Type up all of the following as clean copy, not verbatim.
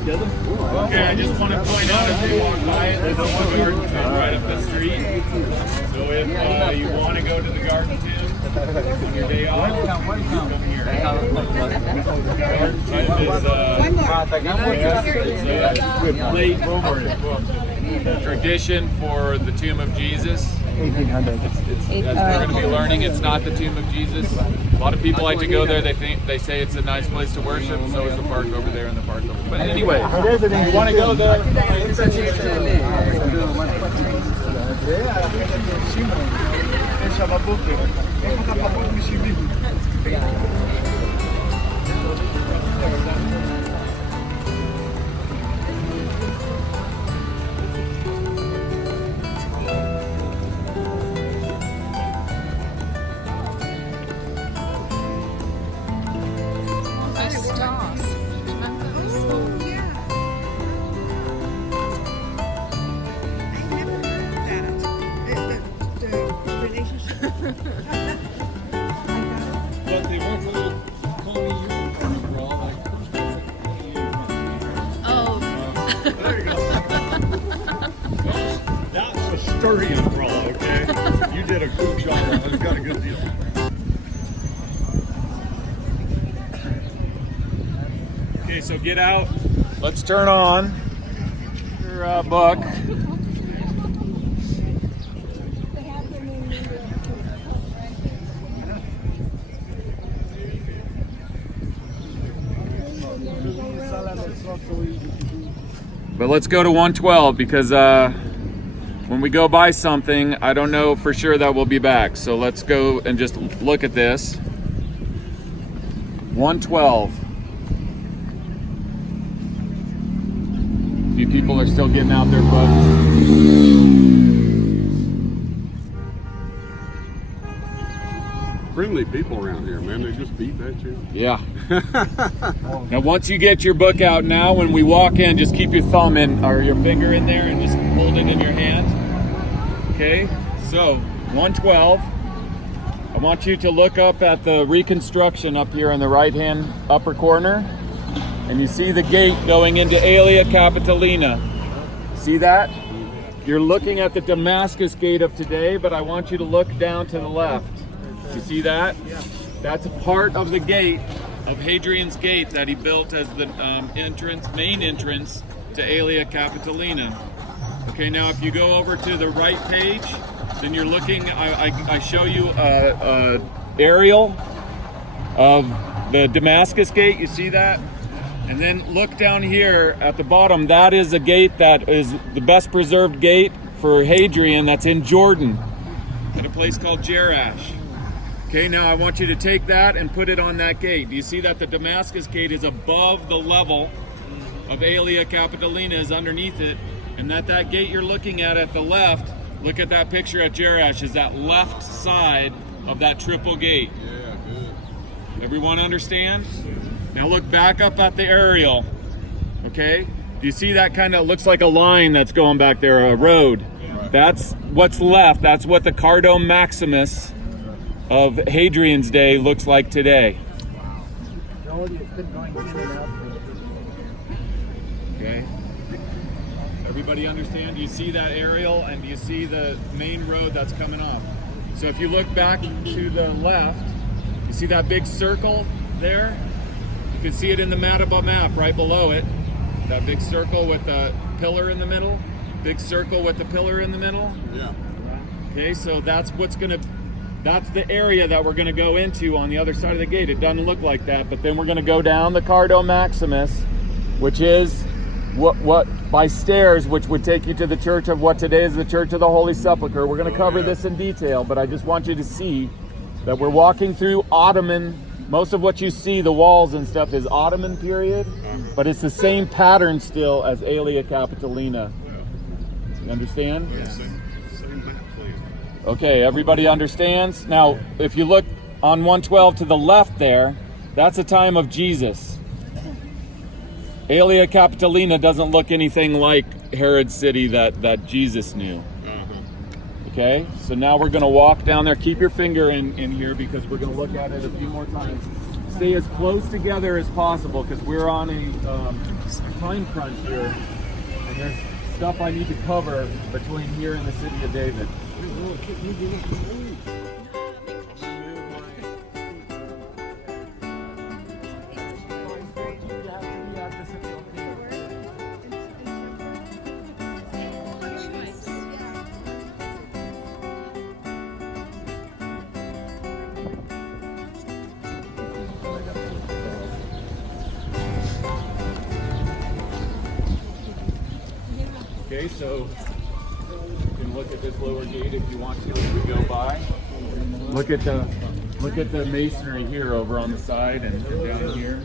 Okay, I just want to point out as you walk by it, there's a garden tomb right up the street. So if you want to go to the garden tomb on your day off, come here. Garden tomb is late tradition for the tomb of Jesus. 1800. As we're going to be learning, it's not the tomb of Jesus. A lot of people like to go there. They say it's a nice place to worship. So is the park over there and the park over there. But anyway, you want to go there? Sturdy umbrella, okay? You did a good job. You got a good deal. Okay, so get out. Let's turn on your book. But let's go to 112 because when we go buy something, I don't know for sure that we'll be back. So let's go and just look at this. 112. A few people are still getting out their books. Friendly people around here, man. They just beat at you. Yeah. Now once you get your book out now, when we walk in, just keep your thumb in or your finger in there and just hold it in your hand. Okay, so 112. I want you to look up at the reconstruction up here in the right hand upper corner, and you see the gate going into Aelia Capitolina. See that? You're looking at the Damascus gate of today, but I want you to look down to the left. You see that? That's a part of the gate of Hadrian's gate that he built as the main entrance to Aelia Capitolina. Okay, now if you go over to the right page, then you're looking, I show you a aerial of the Damascus gate, you see that? And then look down here at the bottom, that is a gate that is the best preserved gate for Hadrian that's in Jordan, at a place called Jerash. Okay, now I want you to take that and put it on that gate. Do you see that the Damascus gate is above the level of Aelia Capitolina, is underneath it? And that gate you're looking at the left, look at that picture at Jerash, is that left side of that triple gate. Yeah, good. Everyone understand? Now look back up at the aerial, okay? Do you see that kind of looks like a line that's going back there, a road? Right. That's what's left. That's what the Cardo Maximus of Hadrian's day looks like today. Okay. Everybody understand? Do you see that aerial and do you see the main road that's coming off? So if you look back to the left, you see that big circle there? You can see it in the Mataba map right below it. That big circle with the pillar in the middle. Big circle with the pillar in the middle. Yeah. Okay, so that's the area that we're going to go into on the other side of the gate. It doesn't look like that, but then we're going to go down the Cardo Maximus, which is what by stairs, which would take you to the church of what today is the Church of the Holy Sepulchre. We're going to cover this in detail, but I just want you to see that we're walking through Ottoman. Most of what you see, the walls and stuff, is Ottoman period, but it's the same pattern still as Aelia Capitolina. You understand? Yeah. Same map plan. Okay, everybody understands? Now, if you look on 112 to the left there, that's a time of Jesus. Aelia Capitolina doesn't look anything like Herod's city that Jesus knew. Okay, so now we're going to walk down there. Keep your finger in here because we're going to look at it a few more times. stay as close together as possible because we're on a time crunch here, and there's stuff I need to cover between here and the city of David. Okay, so you can look at this lower gate if you want to as we go by. Look at the masonry here over on the side and down here.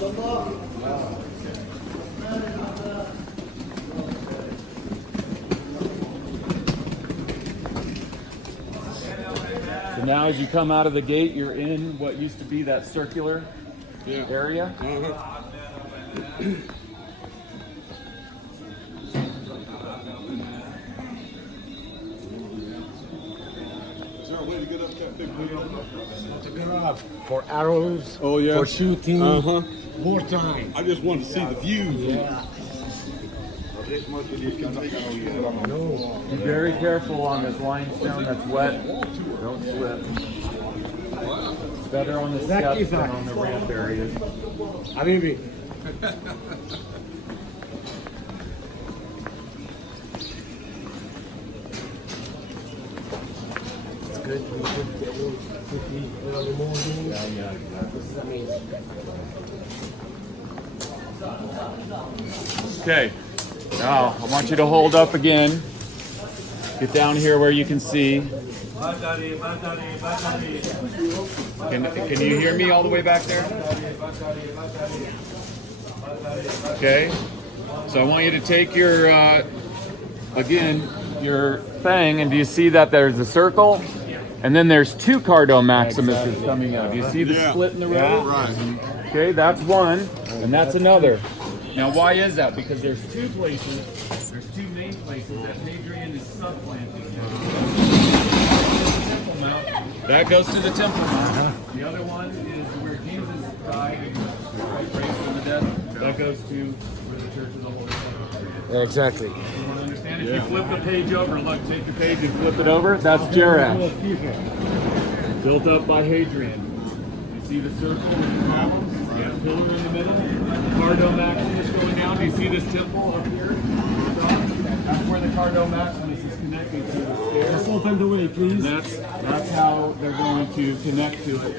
So now as you come out of the gate, you're in what used to be that circular area. Is there a way to get up that big wheel? For arrows, Oh, yeah. for shooting, Uh-huh. more time. I just wanted to see the view. Yeah. Be very careful on this limestone that's wet. Don't slip. It's better on the steps than on the ramp areas. Habibi. It's good. We could get quickly early morning. Yeah. This is amazing. Okay, now I want you to hold up again. Get down here where you can see. Can you hear me all the way back there? Okay, so I want you to take your, again, your thing, and do you see that there's a circle? And then there's two Cardo Maximuses coming out. Do you see the split in the road? Right. Okay, that's one, and that's another. Now, why is that? Because there's two places, there's two main places that Hadrian is subplanting. Temple Mount. That goes to the Temple Mount. The other one is where Jesus died and was raised from the dead. That goes to where the Church of the Holy Sepulchre is. Exactly. You want to understand? If you flip the page over, look, take the page and flip it over, that's Jerash. Built up by Hadrian. You see the circle with the columns? Yeah, pillar in the middle. Cardo Maximus going down. Do you see this temple up here? That's where the Cardo Maximus is connecting to the stairs. Let's open the way, please. That's how they're going to connect to it,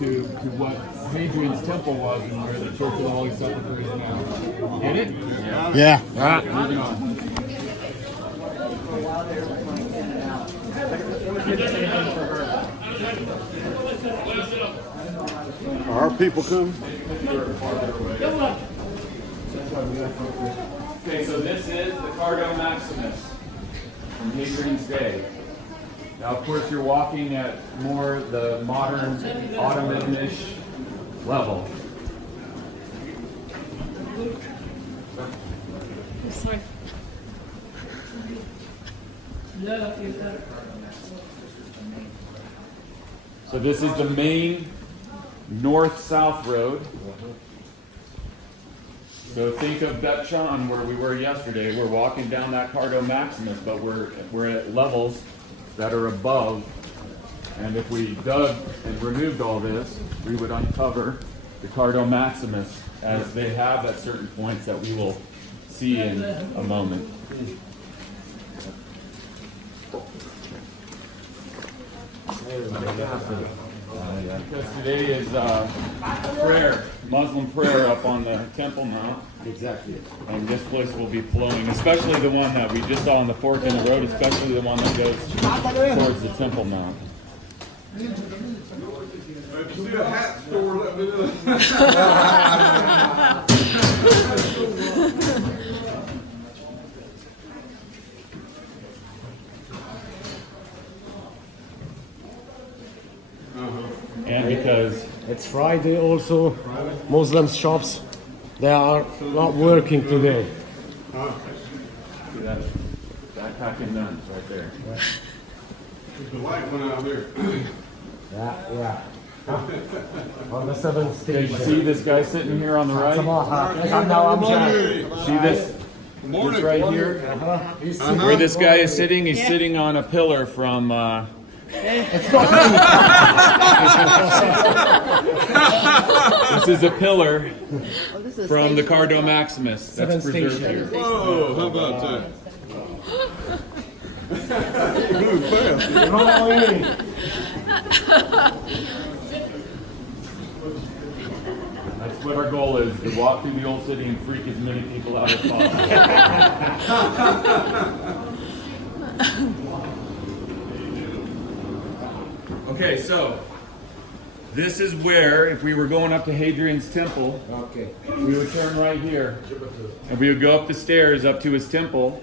to what Hadrian's temple was and where the Church of the Holy Sepulchre is now. Get it? Yeah. All right, moving on. Are our people coming? Okay, so this is the Cardo Maximus from Hadrian's day. Now, of course, you're walking at more the modern Ottoman-ish level. So this is the main north-south road. So think of Bet Shan where we were yesterday. We're walking down that Cardo Maximus, but we're at levels that are above. And if we dug and removed all this, we would uncover the Cardo Maximus as they have at certain points that we will see in a moment. Because today is prayer, Muslim prayer up on the Temple Mount. Exactly. And this place will be flowing, especially the one that we just saw on the fork in the road, especially the one that goes towards the Temple Mount. If you see a hat store, let me know. And because It's Friday also. Muslim shops, they are not working today. see that backpacking nuns right there. The light went out there. Yeah. On the seventh Okay, stage. you see this guy sitting here on the right? See this right here? Where this guy is sitting, he's sitting on a pillar from this is a pillar from the Cardo Maximus that's preserved here. Whoa, how about that? You move fast. That's what our goal is, to walk through the old city and freak as many people out as possible. Okay, so this is where, if we were going up to Hadrian's temple, we would turn right here, and we would go up the stairs up to his temple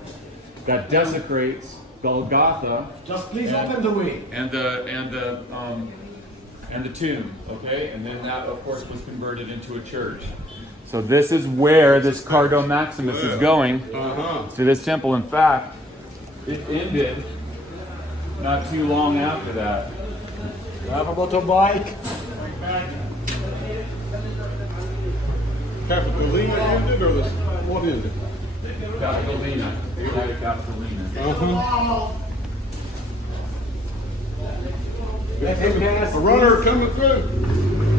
that desecrates Golgotha. Just please open the way. And the tomb, okay? And then that, of course, was converted into a church. So this is where this Cardo Maximus is going, to this temple. In fact, it ended not too long after that. Have a motorbike. Capitolina ended or what is it? Capitolina. Capitolina. A runner coming through.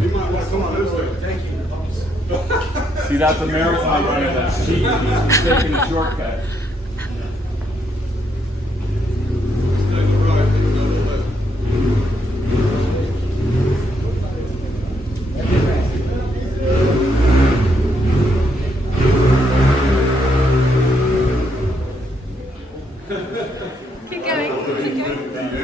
You might like some of those things. Thank you. See, that's a marathon runner that's cheating. He's taking a shortcut. Keep going.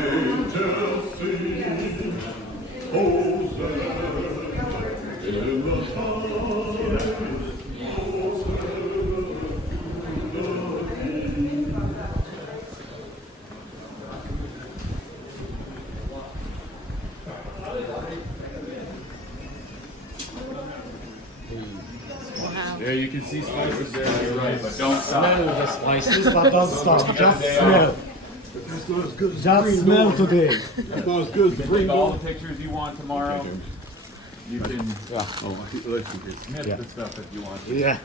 There, you can see spices there. You're right, but don't stop. Smell the spices, but don't stop. Just smell. That's not as good as Just smell today. That's not as good as the Take green all door. the pictures you want tomorrow. You can Oh, let you get. snip the stuff if you want to. Yeah.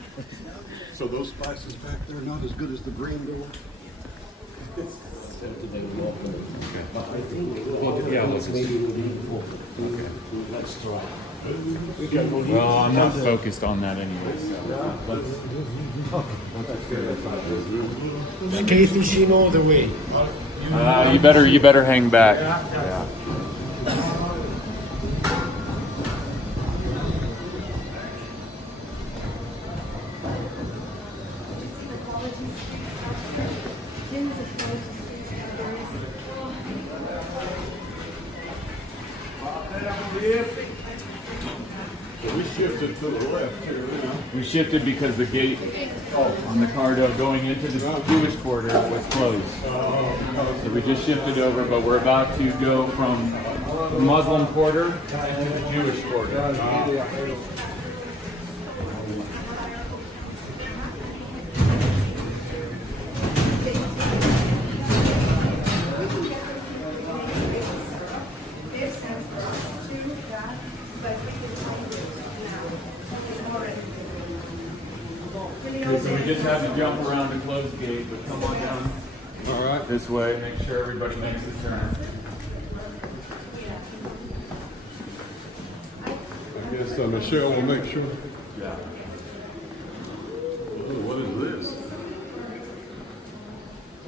So those spices back there not as good as the green door? Yeah, let's Let's try. Well, I'm not focused on that anyway. So Casey, she know the way. you better hang back. We shifted to the left here now. We shifted because the gate on the Cardo going into the Jewish quarter was closed. So we just shifted over, but we're about to go from the Muslim quarter into the Jewish quarter. So we just had to jump around the closed gate, but come on down All right. this way, make sure everybody makes the turn. I guess Michelle will make sure. Yeah. Ooh, what is this?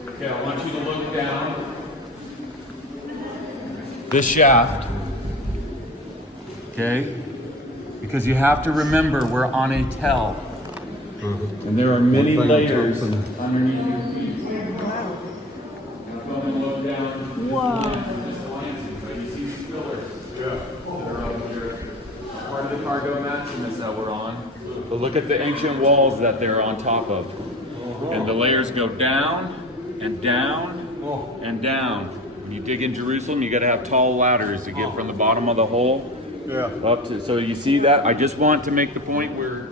Okay, I want you to look down this shaft. Okay? Because you have to remember we're on a tell. And there are many layers underneath your feet. Now come and look down. But you see these pillars that are up here. Part of the Cardo Maximus that we're on. But look at the ancient walls that they're on top of. And the layers go down and down and down. When you dig in Jerusalem, you got to have tall ladders to get from the bottom of the hole Yeah. Up to, so you see that? I just want to make the point where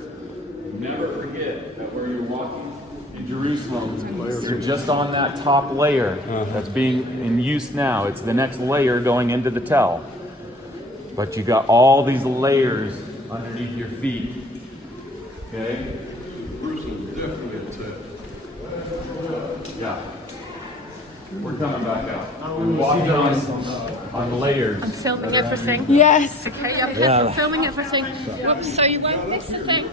never forget that where you're walking in Jerusalem, you're just on that top layer that's being in use now. It's the next layer going into the tell. But you got all these layers underneath your feet. Okay? Jerusalem definitely a tell. Yeah. We're coming back out. We're walking on layers. I'm filming everything. Yes. Okay, I'm here. I'm filming everything. Whoops, so you won't miss a thing.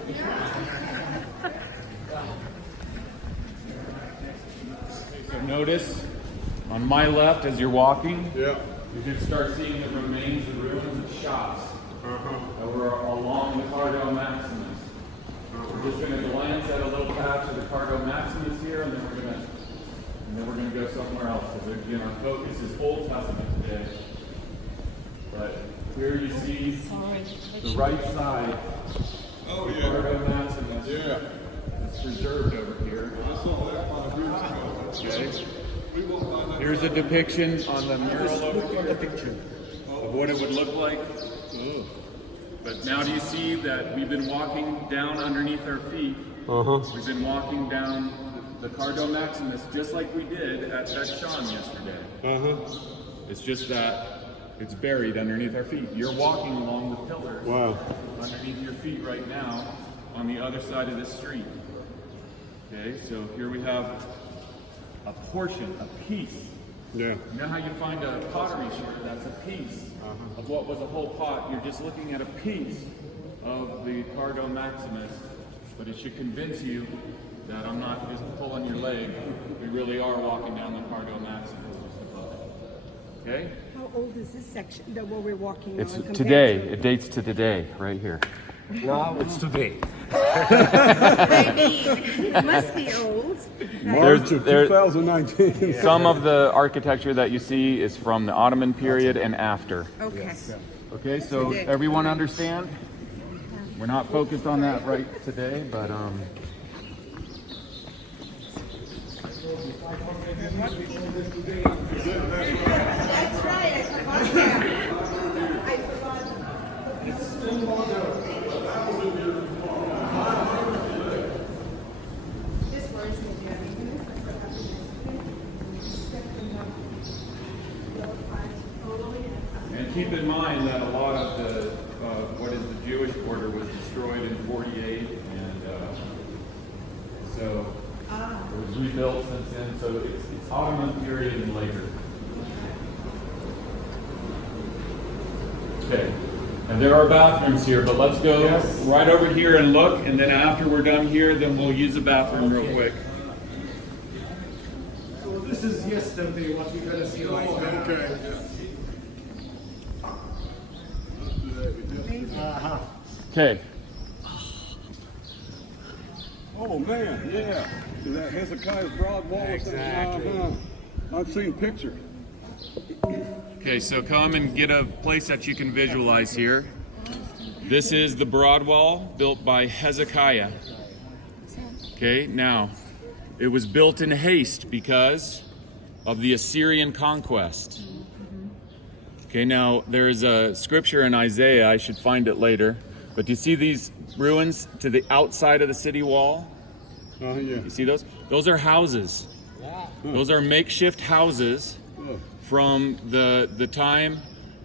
So notice on my left as you're walking, Yeah. you can start seeing the remains, the ruins of shops that were along the Cardo Maximus. We're just going to glance at a little patch of the Cardo Maximus here, and then we're going to go somewhere else. Because again, our focus is Old Testament today. But here you see the right side. Oh, The yeah. Cardo Maximus. Yeah. It's preserved over here. I saw that 5 years ago. Okay. We walked by that. Here's a depiction on the mural over here of what it would look like. But now do you see that we've been walking down underneath our feet? We've been walking down the Cardo Maximus just like we did at Sean yesterday. It's just that it's buried underneath our feet. You're walking along the pillars underneath your feet right now on the other side of the street. Okay, so here we have a portion, a piece. Yeah. You know how you find a pottery shard? That's a piece of what was a whole pot. You're just looking at a piece of the Cardo Maximus, but it should convince you that I'm not just pulling your leg. We really are walking down the Cardo Maximus just above it. Okay? How old is this section that what we're walking It's on? compared today. to- It dates to today, right here. Now it's today. It must be old. March of there- 2019. Some of the architecture that you see is from the Ottoman period and after. Okay. Okay, so everyone understand? We're not focused on that right today, but That's right. I forgot that. I forgot. This worries me, and keep in mind that a lot of the what is the Jewish border was destroyed in 48, and so it was rebuilt since then. So it's Ottoman period and later. Okay, and there are bathrooms here, but let's go right over here and look, and then after we're done here, then we'll use the bathroom real quick. So this is yesterday what we're gonna see right now. Okay. Okay. Oh man, yeah. Is that Hezekiah's broad wall? Exactly. I've seen pictures. Okay, so come and get a place that you can visualize here. This is the broad wall built by Hezekiah. Okay, now, it was built in haste because of the Assyrian conquest. Okay, now there is a scripture in Isaiah, I should find it later, but do you see these ruins to the outside of the city wall? Yeah. You see those? Those are houses. Those are makeshift houses from the time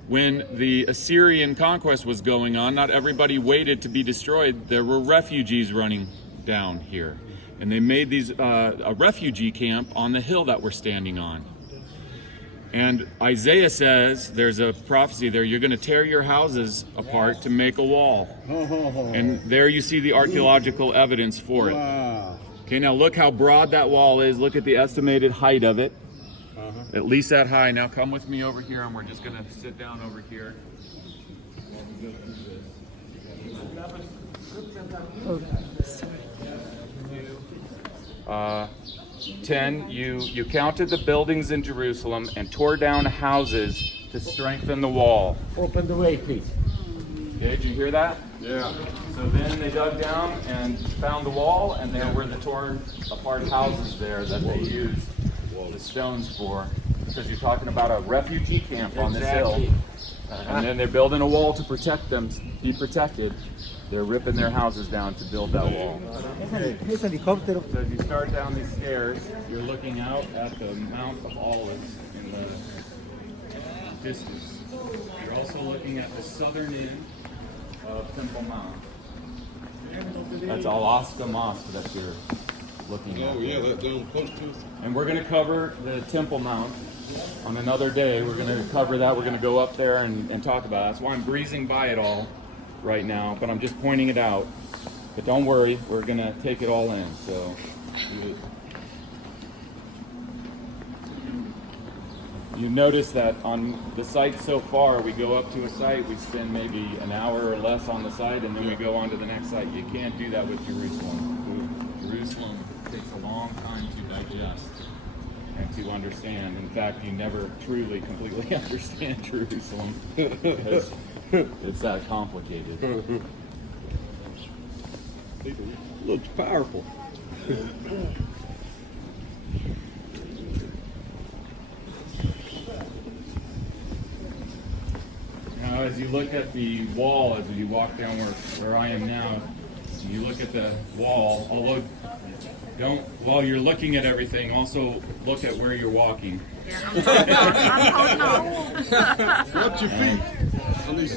when the Assyrian conquest was going on. Not everybody waited to be destroyed. There were refugees running down here. And they made these a refugee camp on the hill that we're standing on. And Isaiah says, there's a prophecy there, you're going to tear your houses apart to make a wall. And there you see the archaeological evidence for it. Wow. Okay, now look how broad that wall is. Look at the estimated height of it. At least that high. Now come with me over here, and we're just going to sit down over here. 10, you counted the buildings in Jerusalem and tore down houses to strengthen the wall. Open the way, please. Okay, did you hear that? Yeah. So then they dug down and found the wall, and there were the torn apart houses there that they used the stones for. Because you're talking about a refugee camp on this hill. And then they're building a wall to protect them, be protected. They're ripping their houses down to build that wall. Es helicóptero. So as you start down these stairs, you're looking out at the Mount of Olives in the distance. You're also looking at the southern end of Temple Mount. That's Alaska Mosque that you're looking at. Oh, yeah, that down close to us. And we're going to cover the Temple Mount on another day. We're going to cover that. We're going to go up there and talk about it. That's why I'm breezing by it all right now, but I'm just pointing it out. But don't worry, we're going to take it all in. So you notice that on the site so far, we go up to a site, we spend maybe an hour or less on the site, and then we go on to the next site. You can't do that with Jerusalem. Jerusalem takes a long time to digest and to understand. In fact, you never truly, completely understand Jerusalem because it's that complicated. Looks powerful. Now, as you look at the wall, as you walk down where I am now, you look at the wall, although while you're looking at everything, also look at where you're walking. Watch your feet.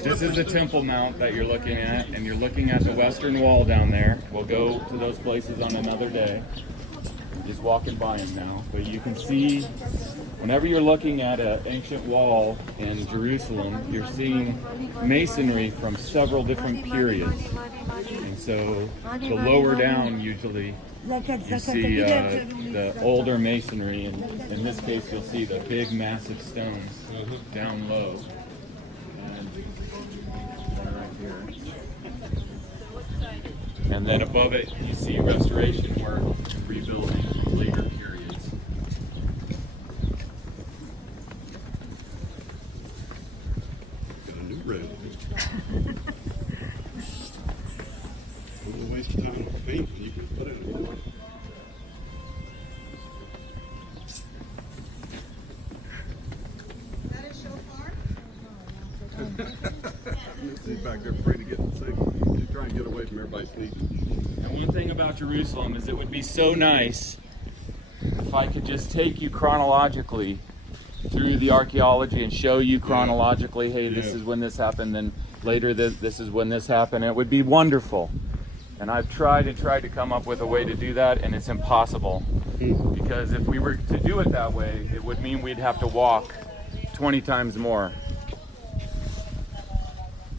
This is the Temple Mount that you're looking at, and you're looking at the western wall down there. We'll go to those places on another day. Just walking by them now. But you can see, whenever you're looking at an ancient wall in Jerusalem, you're seeing masonry from several different periods. And so the lower down, usually, you see the older masonry, and in this case you'll see the big massive stones down low. And right here. And then above it you see restoration work, rebuilding from later periods. Got a new red. Don't waste time with paint. You can put it in. That is so far. He's back there afraid to get sick. He's trying to get away from everybody sneezing. And one thing about Jerusalem is it would be so nice if I could just take you chronologically through the archaeology and show you chronologically, hey, this is when this happened, then later this is when this happened. It would be wonderful. And I've tried to come up with a way to do that, and it's impossible. Because if we were to do it that way, it would mean we'd have to walk 20 times more.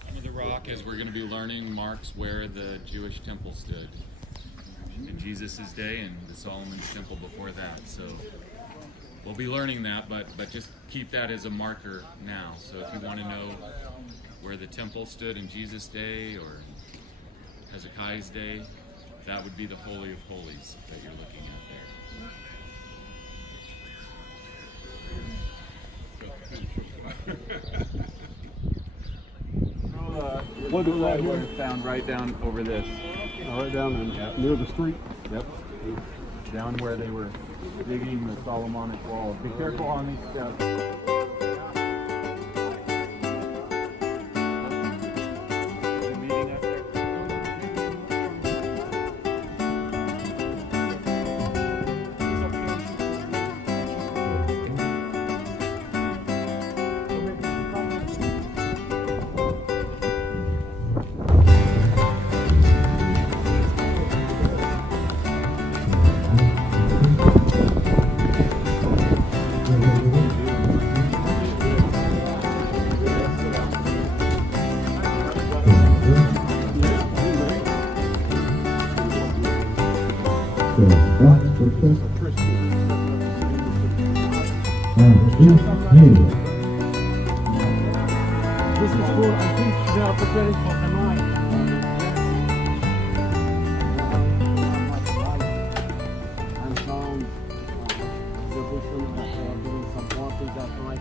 Under the rock, as we're going to be learning, marks where the Jewish temple stood in Jesus' day and the Solomon's temple before that. So we'll be learning that, but just keep that as a marker now. So if you want to know where the temple stood in Jesus' day or Hezekiah's day, that would be the Holy of Holies that you're looking at there. What do I found right down over this? Right down in near the street. Yep. Down where they were digging the Solomonic wall. Be careful on these steps. This is for, I think they are preparing for the night. And found the vision that they are doing some parties that night.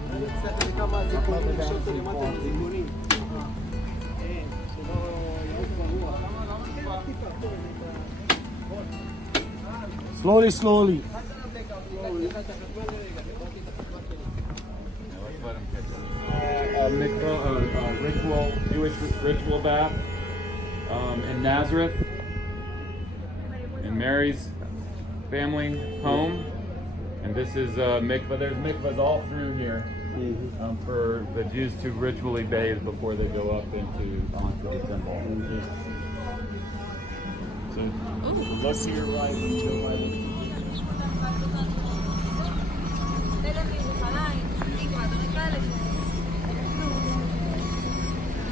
Slowly, slowly. Jewish ritual bath in Nazareth, in Mary's family home. And this is mikvah. There's mikvahs all through here for the Jews to ritually bathe before they go up onto the temple. So look to your right when you go by this.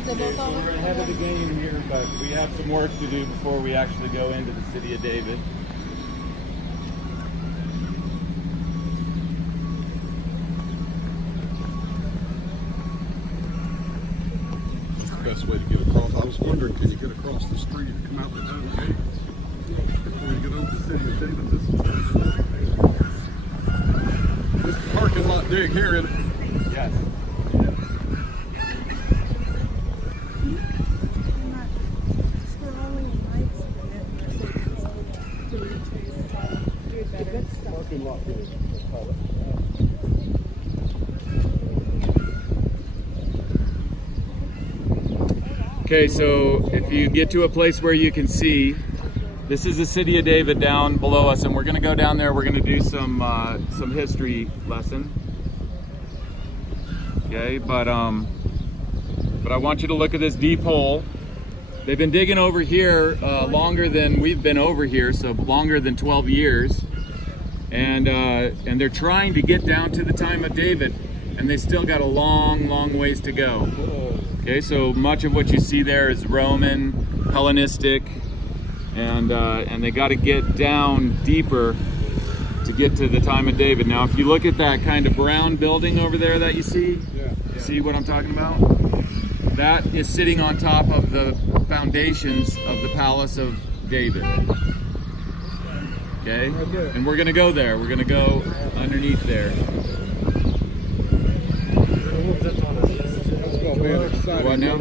Okay, so we're ahead of the game here, but we have some work to do before we actually go into the city of David. Best way to get across. I was wondering, can you get across the street and come out the town gate before you get over the city of David? This parking lot dig here, isn't it? Yes. Parking lot here. Okay, so if you get to a place where you can see, this is the city of David down below us, and we're going to go down there. We're going to do some history lesson. Okay, but I want you to look at this deep hole. They've been digging over here longer than we've been over here, so longer than 12 years, and they're trying to get down to the time of David, and they still got a long ways to go. Okay, so much of what you see there is Roman, Hellenistic, and they got to get down deeper to get to the time of David. Now, if you look at that kind of brown building over there that you see, see what I'm talking about? That is sitting on top of the foundations of the palace of David. Okay, and we're going to go there. We're going to go underneath there. What now?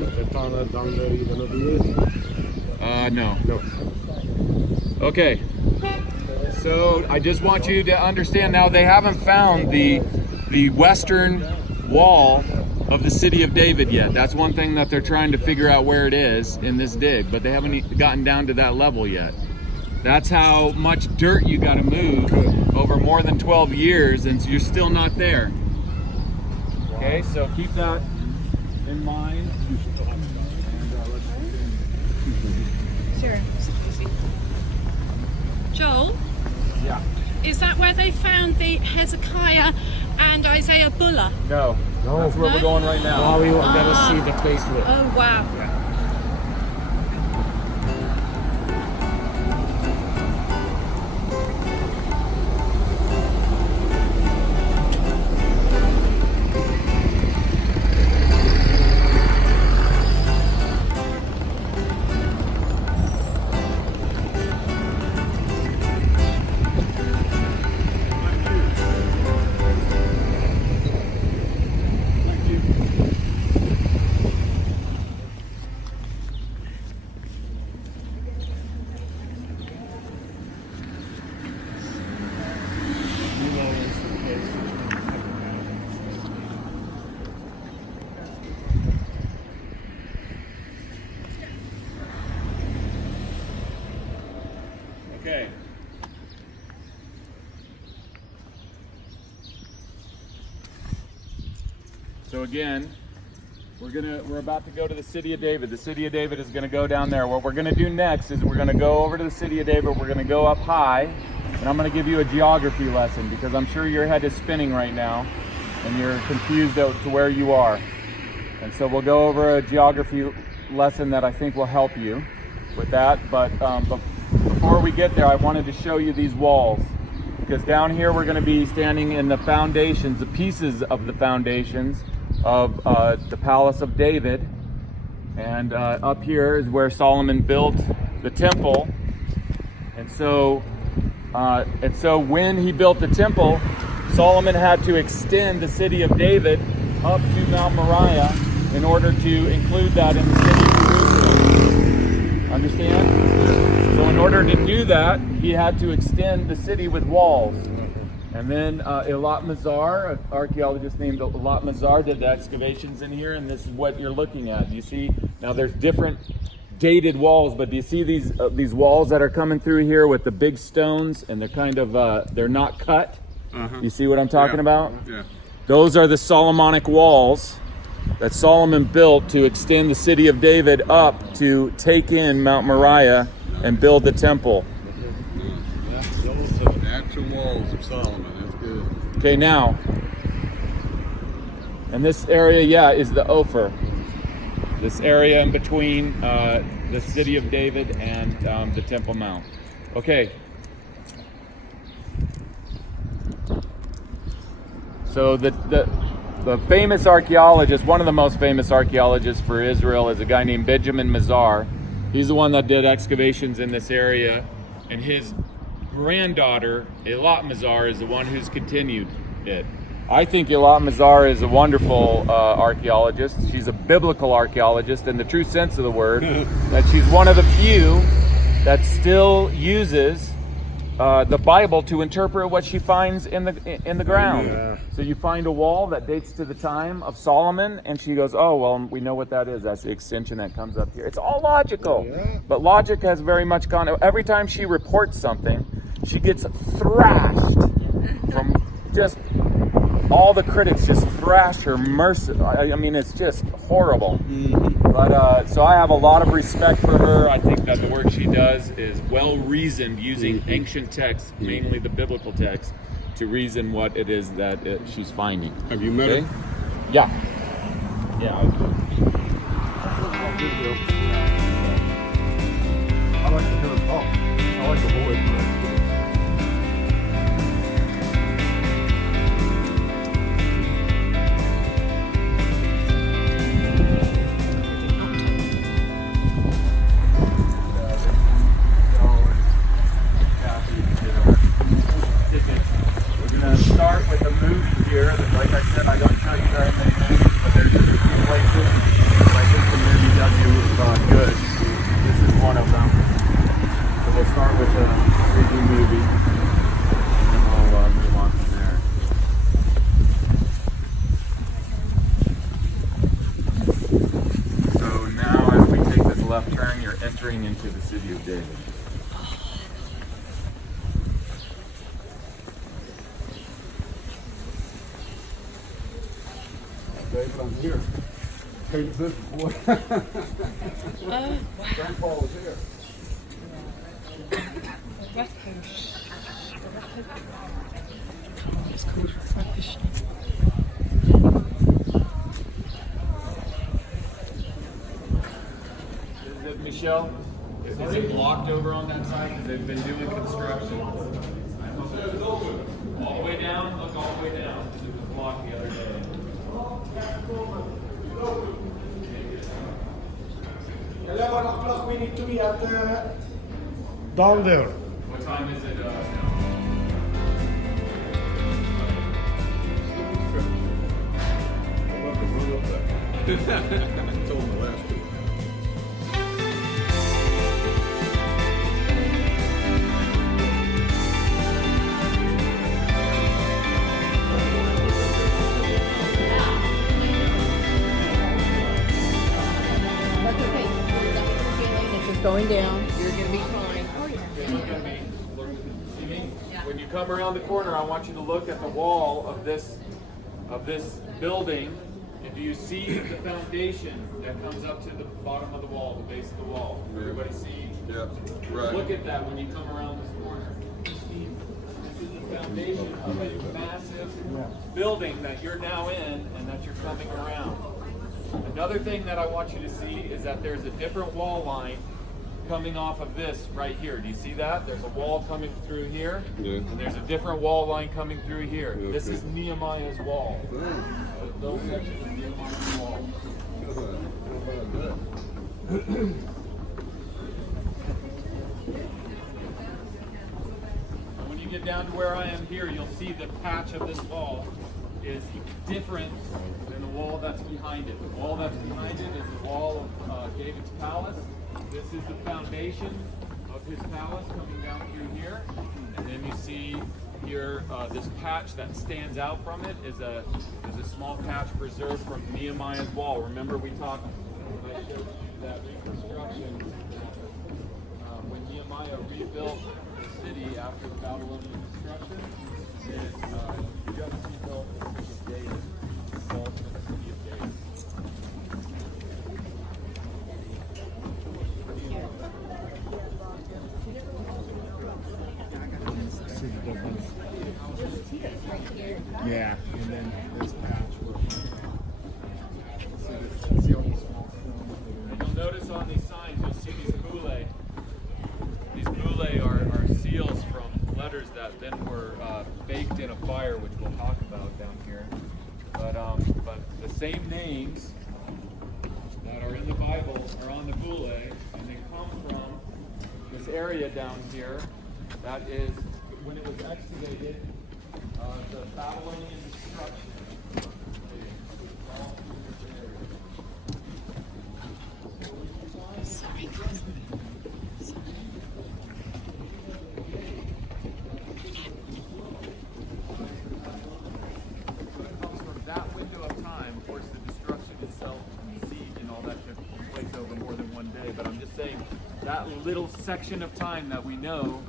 No. Okay. So I just want you to understand now they haven't found the western wall of the city of David yet. That's one thing that they're trying to figure out where it is in this dig, but they haven't gotten down to that level yet. That's how much dirt you got to move over more than 12 years, and so you're still not there. Okay, so keep that in mind. Sure. Joel? Yeah. Is that where they found the Hezekiah and Isaiah Buller? No. That's where we're going right now. Now we are going to see the place where. Oh, wow. Okay. So again, we're about to go to the city of David. The city of David is going to go down there. What we're going to do next is we're going to go over to the city of David. We're going to go up high, and I'm going to give you a geography lesson because I'm sure your head is spinning right now and you're confused as to where you are. And so we'll go over a geography lesson that I think will help you with that. But before we get there, I wanted to show you these walls, because down here we're going to be standing in the foundations, the pieces of the foundations of the palace of David, and up here is where Solomon built the temple. And so when he built the temple, Solomon had to extend the city of David up to Mount Moriah in order to include that in the city of Jerusalem. Understand? So in order to do that, he had to extend the city with walls. And then Eilat Mazar, an archaeologist named Eilat Mazar, did the excavations in here, and this is what you're looking at. You see, now there's different dated walls, but do you see these walls that are coming through here with the big stones, and they're kind of they're not cut? You see what I'm talking about? Yeah. Those are the Solomonic walls that Solomon built to extend the city of David up to take in Mount Moriah and build the temple. Those are the actual walls of Solomon. That's good. Okay, now, and this area, yeah, is the Ophir. This area in between the city of David and the Temple Mount. Okay. So the famous archaeologist, one of the most famous archaeologists for Israel, is a guy named Benjamin Mazar. He's the one that did excavations in this area, and his granddaughter, Eilat Mazar, is the one who's continued it. I think Eilat Mazar is a wonderful archaeologist. She's a biblical archaeologist in the true sense of the word, that she's one of the few that still uses the Bible to interpret what she finds in the ground. Yeah. So you find a wall that dates to the time of Solomon, and she goes, oh, well, we know what that is. That's the extension that comes up here. It's all logical. Yeah. But logic has very much gone. Every time she reports something, she gets thrashed from just all the critics just thrash her mercilessly. I mean, it's just horrible. But so I have a lot of respect for her. I think that the work she does is well reasoned, using ancient texts, mainly the biblical text, to reason what it is that she's finding. Have you met her? Yeah. Yeah. I like to hear her talk. I like the voice. Start with a movie here. Like I said, I don't show you very many movies, but there's just a few places I think the movie does you good. This is one of them. So we'll start with a creepy movie, and then we'll move on from there. So now, as we take this left turn, you're entering into the city of David. David, I'm here. Take this, boy. Grandpa was here. Is it Michelle? Is it blocked over on that side? Because they've been doing construction. All the way down? Look all the way down. Because it was blocked the other day. 11 o'clock, we need to be at down there. What time is it now? I'm about to run up that. I told him the last two. That's okay. It's just going down. You're going to be fine. Oh, yeah. Okay, look at me. See me? When you come around the corner, I want you to look at the wall of this building. And do you see the foundation that comes up to the bottom of the wall, the base of the wall? Everybody see? Yeah, right. Look at that when you come around this corner. See, this is the foundation of a massive building that you're now in and that you're coming around. Another thing that I want you to see is that there's a different wall line coming off of this right here. Do you see that? There's a wall coming through here, Yeah. and there's a different wall line coming through here. Yeah, This okay. is Nehemiah's wall. Those sections of Nehemiah's wall. When you get down to where I am here, you'll see the patch of this wall is different than the wall that's behind it. The wall that's behind it is the wall of David's palace. This is the foundation of his palace coming down through here. And then you see here this patch that stands out from it is a small patch preserved from Nehemiah's wall. Remember I showed you that reconstruction when Nehemiah rebuilt the city after the Babylonian destruction. It just rebuilt the city of David. It's called the city of David. Yeah, and then this patchwork. See all these small stones. And you'll notice on these signs, you'll see these bullae. These bullae are seals from letters that then were baked in a fire, which we'll talk about down here. But the same names that are in the Bible are on the bullae, and they come from this area down here. That is, when it was excavated, the Babylonian destruction. That window of time, of course, the destruction itself, siege and all that took place over more than one day. But I'm just saying that little section of time that we know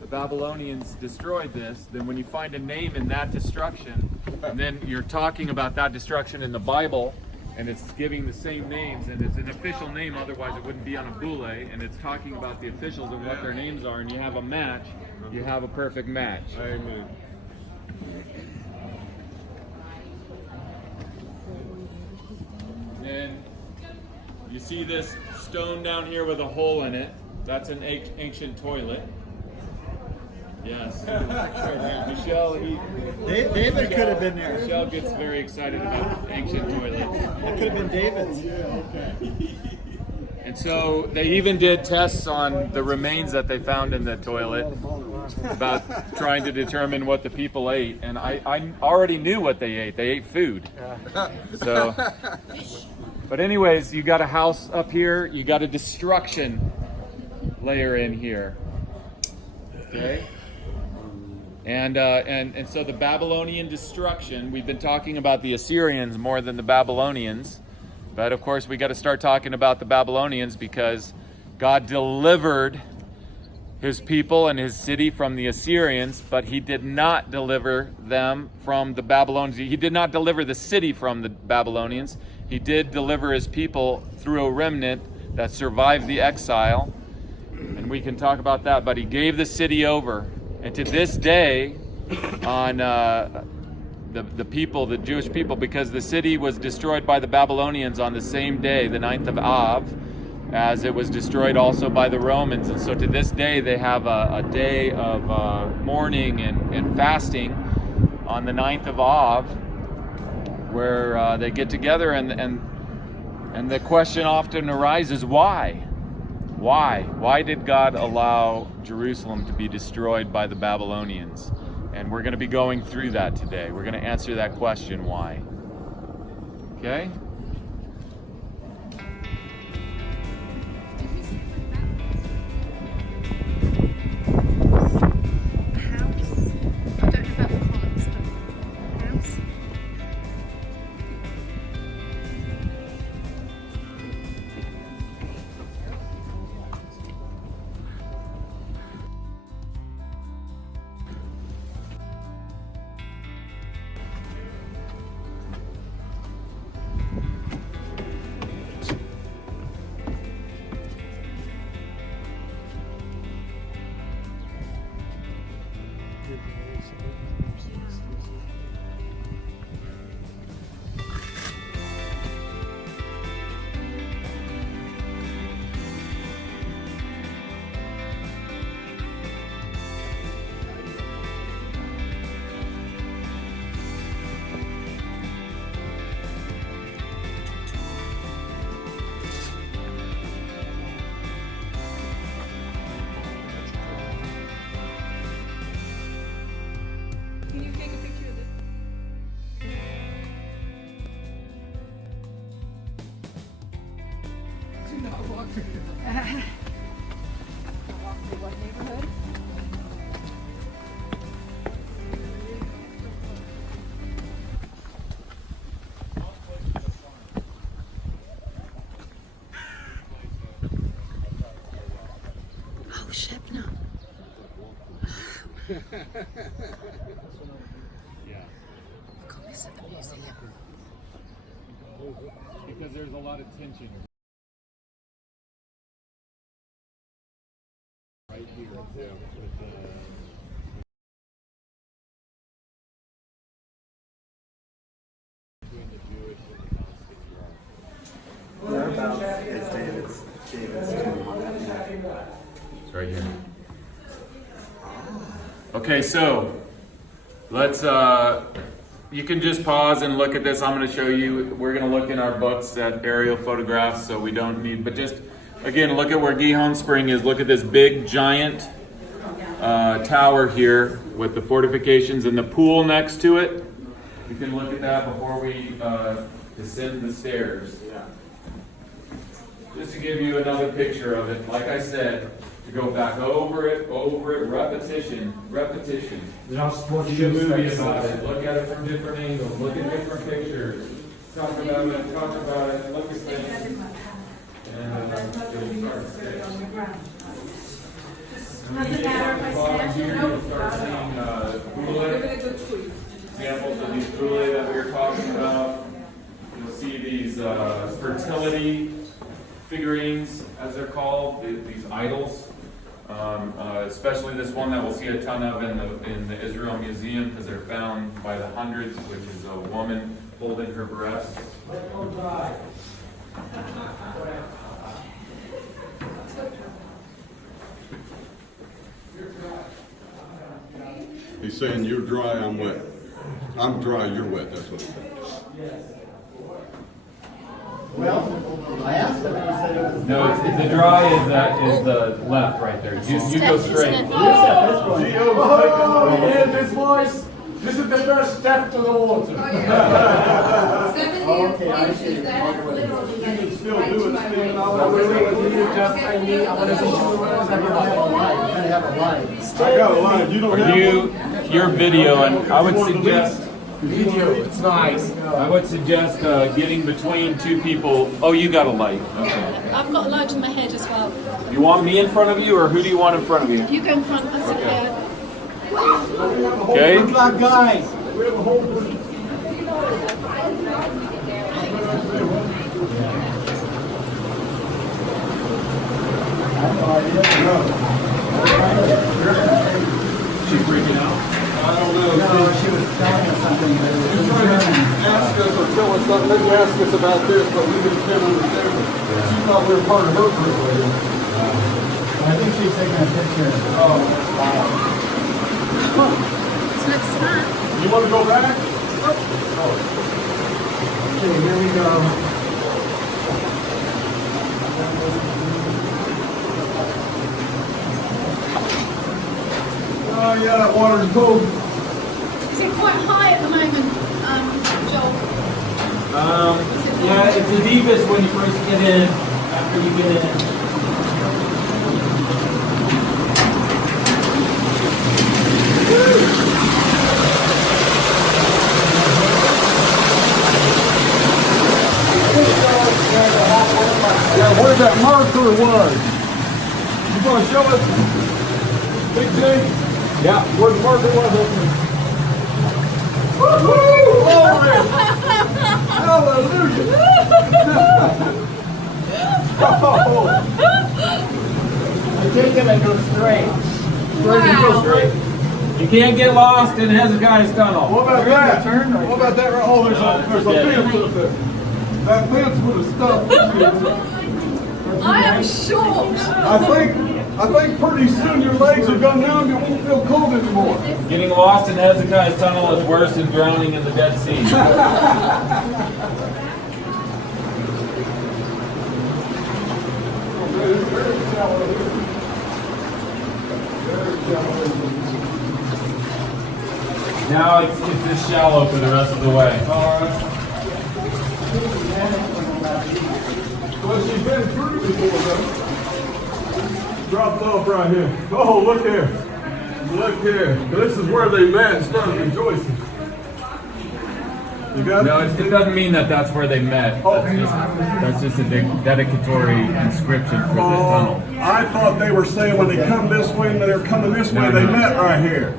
the Babylonians destroyed this, then when you find a name in that destruction, and then you're talking about that destruction in the Bible, and it's giving the same names, and it's an official name, otherwise it wouldn't be on a bulle, and it's talking about the officials and what their names are, and you have a match, you have a perfect match. Amen. And you see this stone down here with a hole in it. That's an ancient toilet. Yes. Michelle, David could have been there. Michelle gets very excited about ancient toilets. That could have been David's. And so they even did tests on the remains that they found in the toilet about trying to determine what the people ate. And I already knew what they ate. They ate food. So, but anyways, you got a house up here. You got a destruction layer in here. Okay. And so the Babylonian destruction, we've been talking about the Assyrians more than the Babylonians. But of course, we got to start talking about the Babylonians because God delivered his people and his city from the Assyrians, but he did not deliver them from the Babylonians. He did not deliver the city from the Babylonians. He did deliver his people through a remnant that survived the exile. And we can talk about that, but he gave the city over. And to this day, on the people, the Jewish people, because the city was destroyed by the Babylonians on the same day, the 9th of Av, as it was destroyed also by the Romans. And so to this day, they have a day of mourning and fasting on the 9th of Av, where they get together, and the question often arises, why? Why did God allow Jerusalem to be destroyed by the Babylonians? And we're going to be going through that today. We're going to answer that question, why. Okay? Can you take a picture of this? Do not walk. What neighborhood? Oh, Shepna. Yeah. Come visit the museum. Because there's a lot of tension. Right here. With the between the Jewish and the non-Israel. Whereabouts is David's tomb on that map? It's right here. Okay, so let's you can just pause and look at this. I'm going to show you. We're going to look in our books at aerial photographs, so we don't need, but just again, look at where Gihon Spring is. Look at this big giant tower here with the fortifications and the pool next to it. You can look at that before we descend the stairs. Just to give you another picture of it, like I said, to go back over it, repetition. Just what See you a movie expect. about it, look at it from different angles, look at different pictures, talk about it, look at things. And it'll start to stay. Doesn't matter if I stand here. You'll start seeing examples of these brule that we were talking about. You'll see these fertility figurines, as they're called, these idols. Especially this one that we'll see a ton of in the Israel Museum, because they're found by the hundreds, which is a woman holding her breasts. He's saying you're dry, I'm wet. I'm dry, you're wet, that's what he said. Well, I asked him, and he said it was. No, it's the dry is the left right there. You go straight. Oh, and this voice, this is the first step to the water. 17 Okay, I see. inches, that is literally You can still right do to it, my standing waist. out I want to see you. You're gonna have a light. You're gonna have a light. I got a line, you don't have one? Your video, and I would suggest Video, it's nice. getting between two people. Oh, you got a light. Okay. I've got a light in my head as well. You want me in front of you, or who do you want in front of you? You go in front, that's okay. Okay. Good luck, guys. She freaking out. I don't know. No, she was telling us something. But it was She's trying to ask us or tell us something, maybe ask us about this, but we just can't understand it. She thought we were part of her group. I think she's taking a picture. Oh, wow. This looks smart. You want to go back? Okay, here we go. Oh, yeah, that water's cold. Is it quite high at the moment, Joel? Yeah, it's the deepest when you first get in, after you get in. Yeah, where that marker was. You gonna show us? Big J? Yeah, where the marker was. Woo-hoo! Glory! Hallelujah! Oh, I think I go straight. where did you go straight? You can't get lost in Hezekiah's tunnel. What about There is a that? turn right What about that? Oh, there's a fence up there. That fence would have stopped. I am shocked. I think pretty soon your legs will go numb. You won't feel cold anymore. Getting lost in Hezekiah's tunnel is worse than drowning in the Dead Sea. Now it's just shallow for the rest of the way. Well, she's been through before, though. dropped off right here. Oh, look here. Look here. This is where they met and started rejoicing. You got No, it? it doesn't mean that that's where they met. Oh. That's just a dedicatory inscription for the tunnel. I thought they were saying when they come this way and they're coming this way, No, they no. met right here.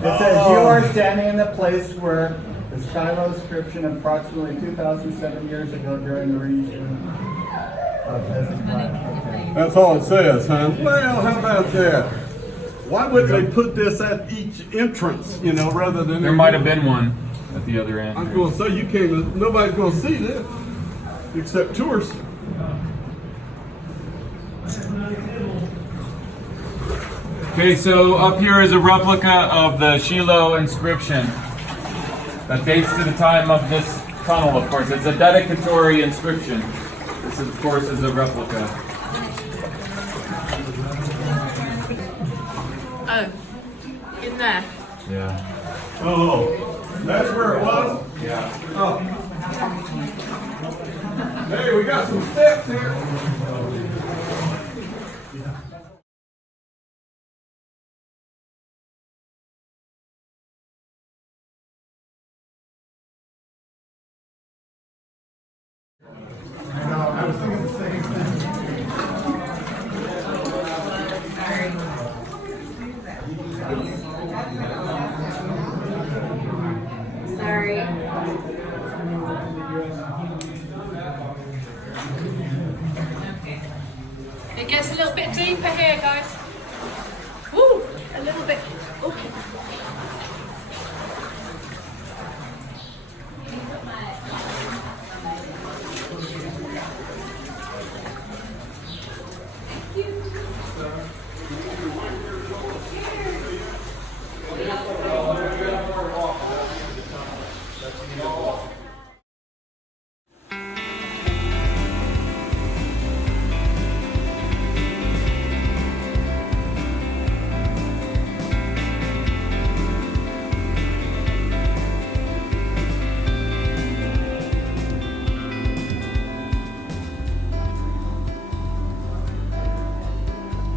It says, you are standing in the place where the Shiloh inscription approximately 2,007 years ago during the region of Hezekiah. Okay. That's all it says, huh? Well, how about that? Why wouldn't they put this at each entrance, you know, rather than... There might have been one at the other end. I'm going to say, you can't, nobody's going to see this, except tourists. Okay, so up here is a replica of the Shiloh inscription that dates to the time of this tunnel, of course. It's a dedicatory inscription. This, of course, is a replica. Oh, in there. Yeah. Oh, that's where it was? Yeah. Oh. Hey, we got some steps here. Sorry. It gets a little bit deeper here, guys. Woo, a little bit. Okay.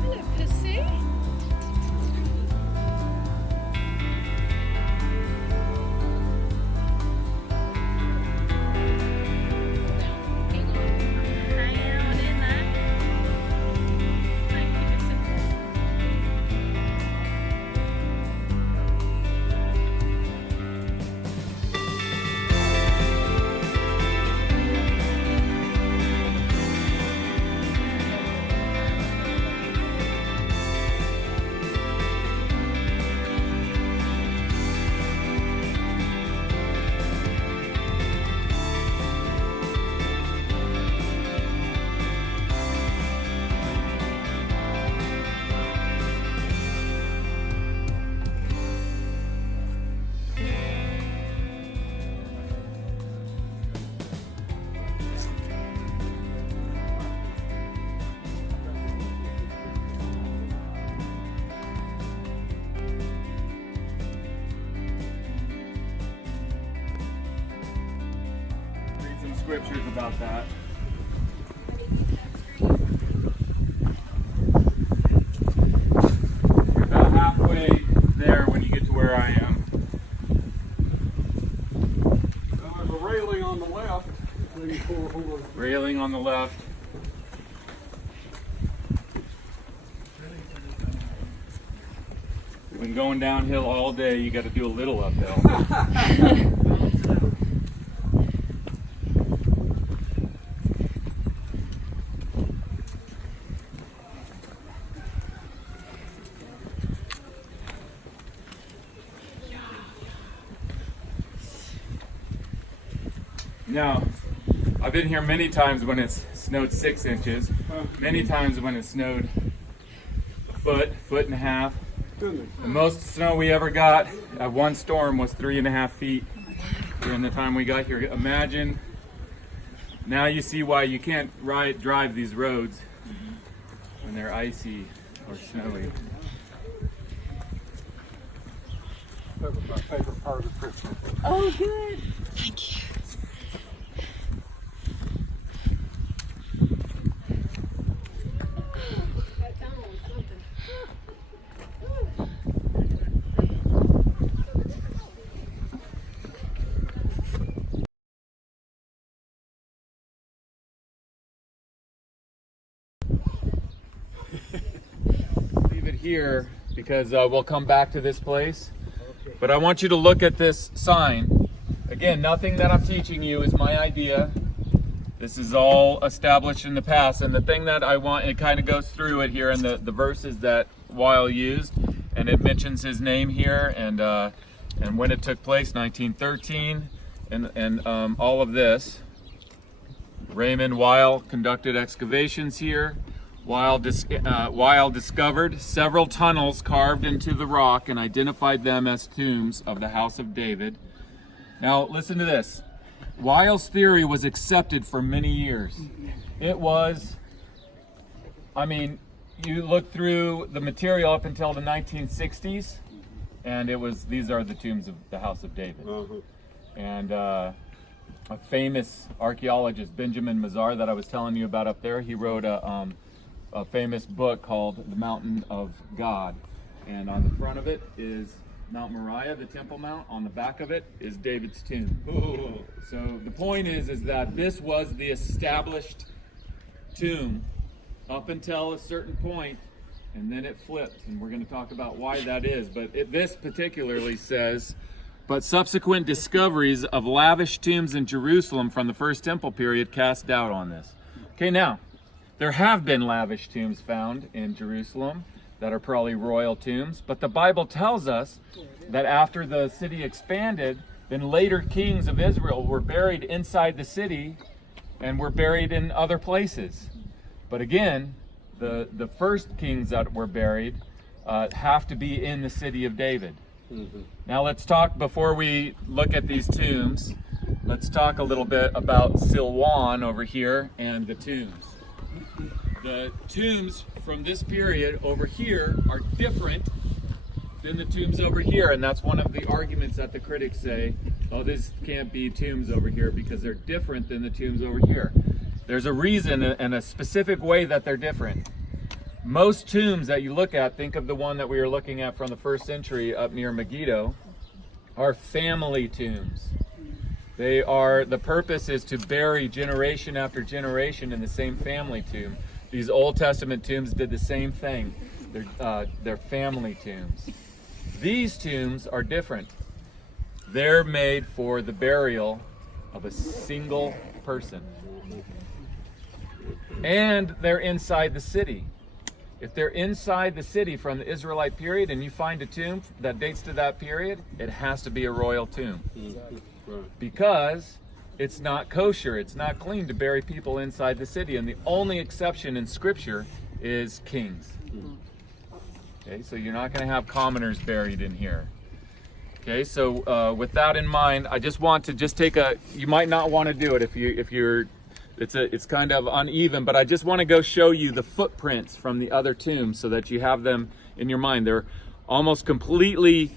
Hello, Pussy. Hang out in there. Thank you, Pussy. Read some scriptures about that. You're about halfway there when you get to where I am. There's a railing on the left. Maybe pull over. Railing on the left. We've been going downhill all day. You got to do a little uphill. Now, I've been here many times when it's snowed 6 inches, many times when it snowed a foot and a half. Goodness. The most snow we ever got at one storm was 3.5 feet during the time we got here. Imagine, now you see why you can't drive these roads when they're icy or snowy. That was my favorite part of the trip. Oh, good. Thank you. leave it here because we'll come back to this place. But I want you to look at this sign. Again, nothing that I'm teaching you is my idea. This is all established in the past. And the thing that I want, it kind of goes through it here in the verses that Weil used. And it mentions his name here and when it took place, 1913. And all of this. Raymond Weil conducted excavations here. Weil discovered several tunnels carved into the rock and identified them as tombs of the house of David. Now listen to this. Weil's theory was accepted for many years. It was, I mean, you look through the material up until the 1960s, and it was, these are the tombs of the house of David. And a famous archaeologist, Benjamin Mazar, that I was telling you about up there, he wrote a famous book called The Mountain of God. And on the front of it is Mount Moriah, the Temple Mount. On the back of it is David's tomb. Ooh. So the point is that this was the established tomb up until a certain point, and then it flipped. And we're going to talk about why that is. But this particularly says, but subsequent discoveries of lavish tombs in Jerusalem from the First Temple period cast doubt on this. Okay, now, there have been lavish tombs found in Jerusalem that are probably royal tombs, but the Bible tells us that after the city expanded, then later kings of Israel were buried inside the city and were buried in other places. But again, the first kings that were buried have to be in the city of David. Now let's talk, before we look at these tombs, let's talk a little bit about Silwan over here and the tombs. The tombs from this period over here are different than the tombs over here, and that's one of the arguments that the critics say, oh, this can't be tombs over here because they're different than the tombs over here. There's a reason and a specific way that they're different. Most tombs that you look at, think of the one that we were looking at from the 1st century up near Megiddo, are family tombs. They are, the purpose is to bury generation after generation in the same family tomb. These Old Testament tombs did the same thing. They're family tombs. These tombs are different. They're made for the burial of a single person. And they're inside the city. If they're inside the city from the Israelite period and you find a tomb that dates to that period, it has to be a royal tomb. Because it's not kosher, it's not clean to bury people inside the city, and the only exception in Scripture is kings. Okay, so you're not going to have commoners buried in here. Okay, so with that in mind, I just want to take a. You might not want to do it if you're. It's kind of uneven, but I just want to go show you the footprints from the other tombs so that you have them in your mind. They're almost completely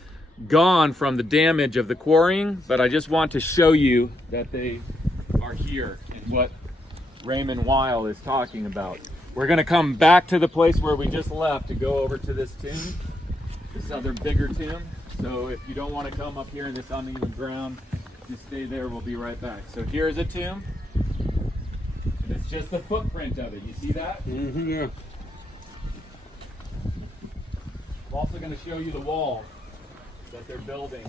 gone from the damage of the quarrying, but I just want to show you that they are here and what Raymond Weil is talking about. We're going to come back to the place where we just left to go over to this tomb, this other bigger tomb. So if you don't want to come up here in this uneven ground, just stay there. We'll be right back. So here's a tomb. And it's just the footprint of it. You see that? Mm-hmm, yeah. I'm also going to show you the wall that they're building.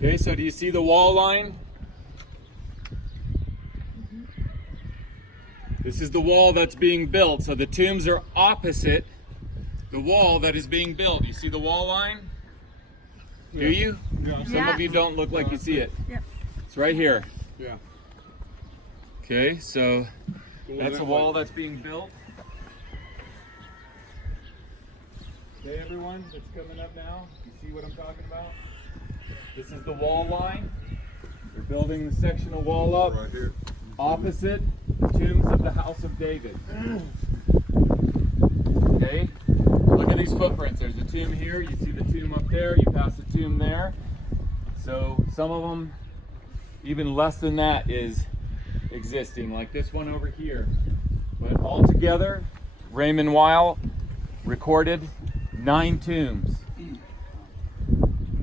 Okay, so do you see the wall line? This is the wall that's being built. So the tombs are opposite the wall that is being built. You see the wall line? Yeah. Do you? Yeah. Some of you don't look like you see it. Yep. It's right here. Yeah. Okay, so that's the wall that's being built. Okay, everyone that's coming up now, you see what I'm talking about? This is the wall line. They're building the sectional wall up Right here. opposite the tombs of the house of David. Okay, look at these footprints. There's a tomb here. You see the tomb up there. You pass the tomb there. So some of them, even less than that, is existing, like this one over here. But altogether, Raymond Weil recorded 9 tombs.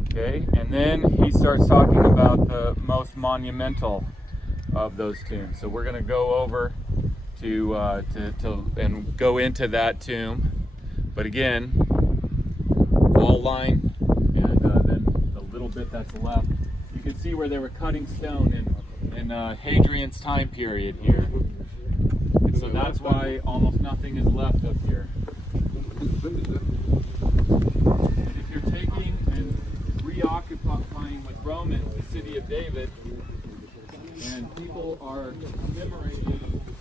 Okay, and then he starts talking about the most monumental of those tombs. So we're going to go over to and go into that tomb. But again, wall line, and then the little bit that's left. You can see where they were cutting stone in Hadrian's time period here. And so that's why almost nothing is left up here. And if you're taking and reoccupying with Romans the city of David, and people are commemorating the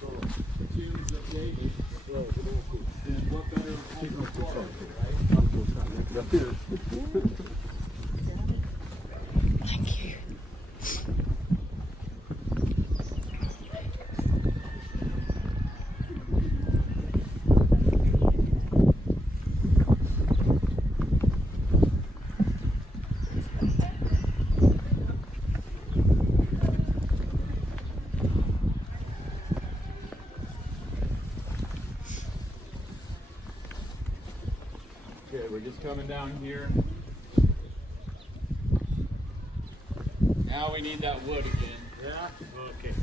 tombs of David, then what better cultural story, right? Thank you. Okay, we're just coming down here. Now we need that wood again. Yeah? Okay.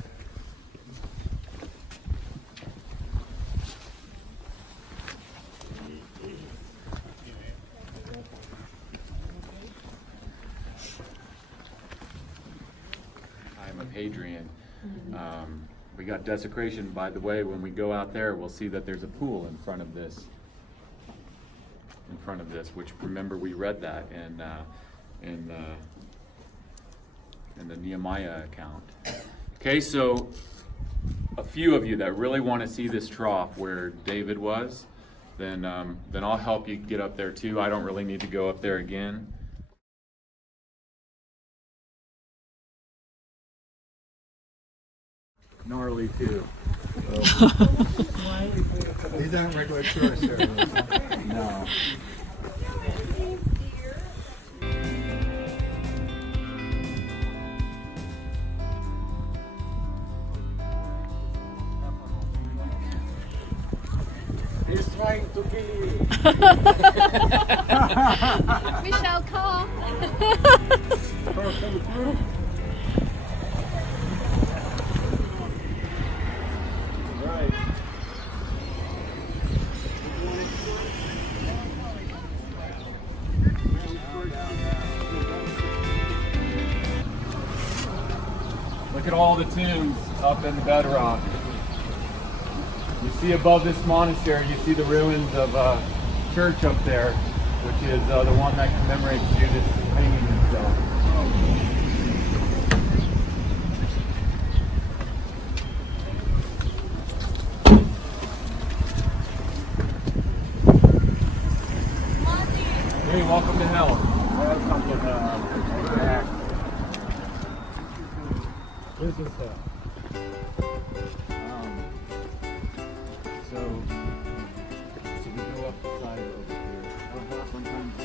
Time of Hadrian. We got desecration, by the way. When we go out there, we'll see that there's a pool in front of this. Which, remember, we read that in the Nehemiah account. Okay, so a few of you that really want to see this trough where David was, then I'll help you get up there too. I don't really need to go up there again. Gnarly too. These aren't regular tourists there. No. He's trying to kill you. Michelle, come. Right. Look at all the tombs up in the bedrock. You see above this monastery, you see the ruins of a church up there, which is the one that commemorates Judas hanging himself. Hey, welcome to hell. Welcome to hell. This is So we go up the side over here. Sometimes the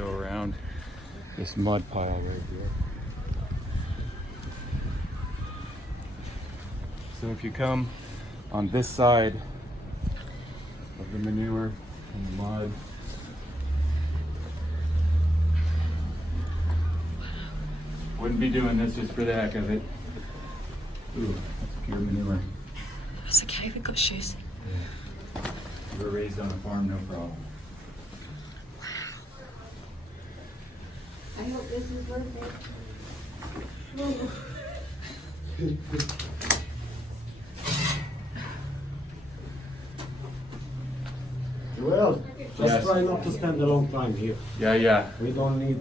go around this mud pile right here. So if you come on this side of the manure and the mud, wouldn't be doing this just for the heck of it. Ooh, that's pure manure. That's okay, we've got shoes. You were raised on a farm, no problem. I hope this is worth it. Well, just Yes. try not to spend a long time here. Yeah. We don't need,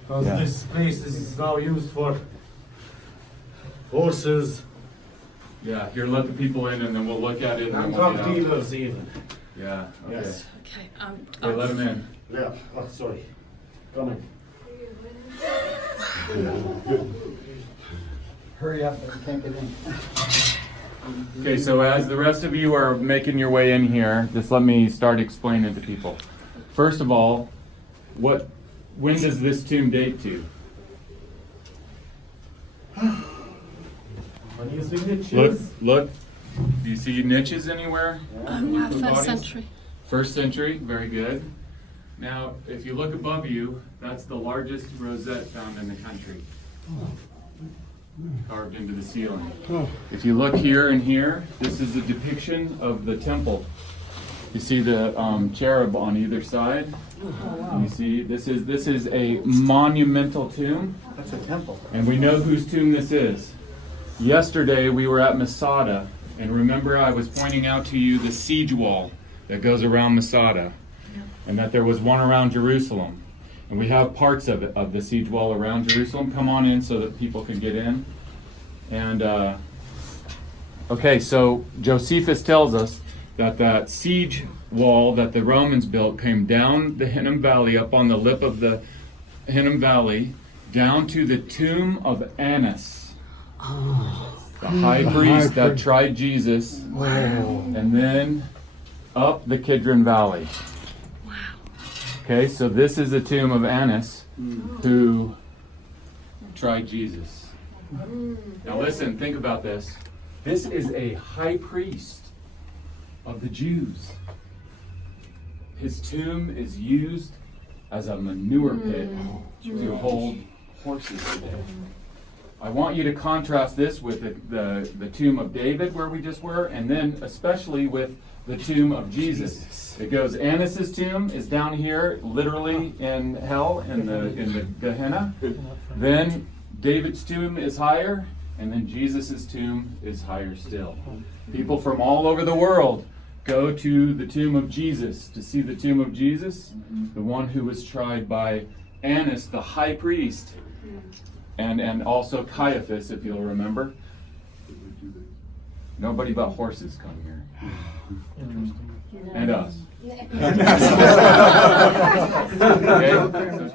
because Yeah. this place is now used for horses Yeah, here, let the people in and then we'll look at it and then and we'll drug get out. dealers even. Yeah, okay. Yes. Okay, Okay, let them in. Yeah, oh, sorry. Come in. Hurry up, we can't get in. Okay, so as the rest of you are making your way in here, just let me start explaining to people. First of all, when does this tomb date to? When you see niches, Look. Do you see niches anywhere? wow, The first bodies? century. First century, very good. Now, if you look above you, that's the largest rosette found in the country. Carved into the ceiling. If you look here and here, this is a depiction of the temple. You see the cherub on either side. You see, this is a monumental tomb, That's a temple. and we know whose tomb this is. Yesterday we were at Masada, and remember I was pointing out to you the siege wall that goes around Masada, and that there was one around Jerusalem. And we have parts of it, of the siege wall around Jerusalem. Come on in so that people can get in. And okay, so Josephus tells us that that siege wall that the Romans built came down the Hinnom Valley, up on the lip of the Hinnom Valley, down to the tomb of Annas, the high priest that tried Jesus, and then up the Kidron Valley. Okay, so this is the tomb of Annas, who tried Jesus. Now listen, think about this. This is a high priest of the Jews. His tomb is used as a manure pit to hold horses today. I want you to contrast this with the tomb of David, where we just were, and then especially with the tomb of Jesus. It goes, Annas' tomb is down here, literally in hell, in the Gehenna. Then David's tomb is higher, and then Jesus' tomb is higher still. People from all over the world go to the tomb of Jesus to see the tomb of Jesus, the one who was tried by Annas, the high priest, and also Caiaphas, if you'll remember. Nobody but horses come here. And us. Okay? So